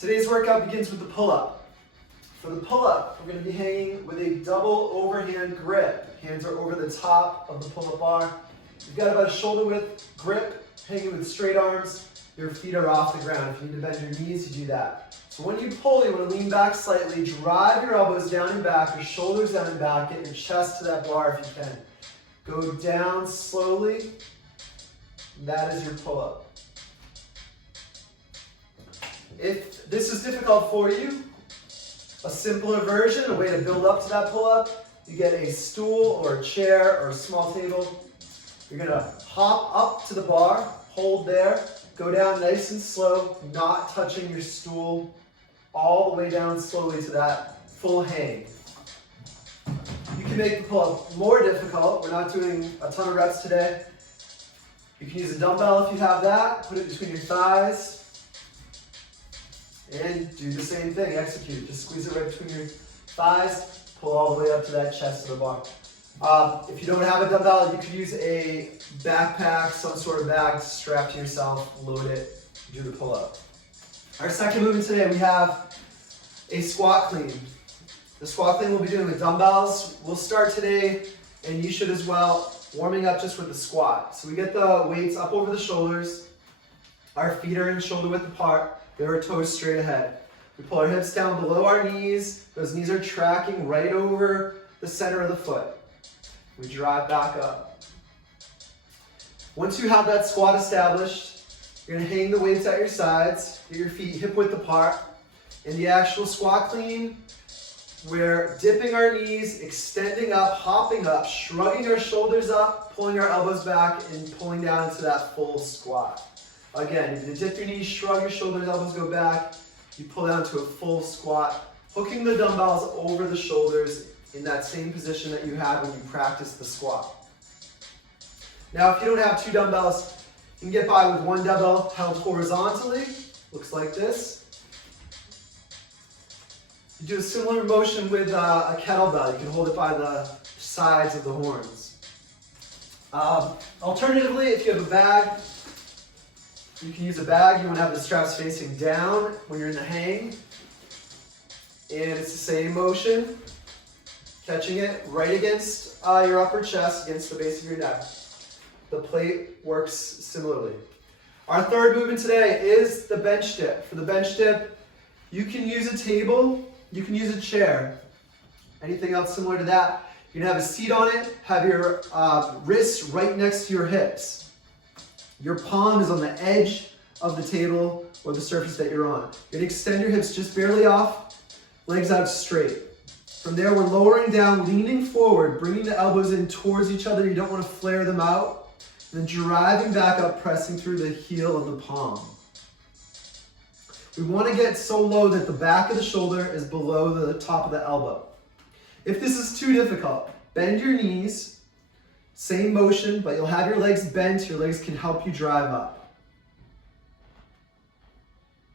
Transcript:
Today's workout begins with the pull-up. For the pull-up, we're going to be hanging with a double overhand grip. Hands are over the top of the pull-up bar. You've got about a shoulder width grip, hanging with straight arms. Your feet are off the ground. If you need to bend your knees, you do that. So when you pull, you want to lean back slightly, drive your elbows down and back, your shoulders down and back, get your chest to that bar if you can. Go down slowly. That is your pull-up. If this is difficult for you, a simpler version, a way to build up to that pull-up, you get a stool or a chair or a small table. You're going to hop up to the bar, hold there, go down nice and slow, not touching your stool, all the way down slowly to that full hang. You can make the pull-up more difficult. We're not doing a ton of reps today. You can use a dumbbell if you have that, put it between your thighs, and do the same thing, execute. Just squeeze it right between your thighs, pull all the way up to that chest of the bar. If you don't have a dumbbell, you could use a backpack, some sort of bag, strap to yourself, load it, do the pull-up. Our second movement today, we have a squat clean. The squat clean we'll be doing with dumbbells. We'll start today, and you should as well, warming up just with the squat. So we get the weights up over the shoulders. Our feet are in shoulder width apart. There are toes straight ahead. We pull our hips down below our knees. Those knees are tracking right over the center of the foot. We drive back up. Once you have that squat established, you're going to hang the weights at your sides, get your feet hip width apart. In the actual squat clean, we're dipping our knees, extending up, hopping up, shrugging our shoulders up, pulling our elbows back, and pulling down into that full squat. Again, if you dip your knees, shrug your shoulders, elbows go back, you pull down to a full squat, hooking the dumbbells over the shoulders in that same position that you had when you practiced the squat. Now, if you don't have two dumbbells, you can get by with one dumbbell held horizontally, looks like this. You do a similar motion with a kettlebell. You can hold it by the sides of the horns. Alternatively, if you have a bag, you can use a bag. You want to have the straps facing down when you're in the hang. And it's the same motion, catching it right against your upper chest, against the base of your neck. The plate works similarly. Our third movement today is the bench dip. For the bench dip, you can use a table, you can use a chair. Anything else similar to that? You can have a seat on it, have your wrists right next to your hips. Your palm is on the edge of the table or the surface that you're on. You're going to extend your hips just barely off, legs out straight. From there, we're lowering down, leaning forward, bringing the elbows in towards each other. You don't want to flare them out. And then driving back up, pressing through the heel of the palm. We want to get so low that the back of the shoulder is below the top of the elbow. If this is too difficult, bend your knees. Same motion, but you'll have your legs bent. Your legs can help you drive up.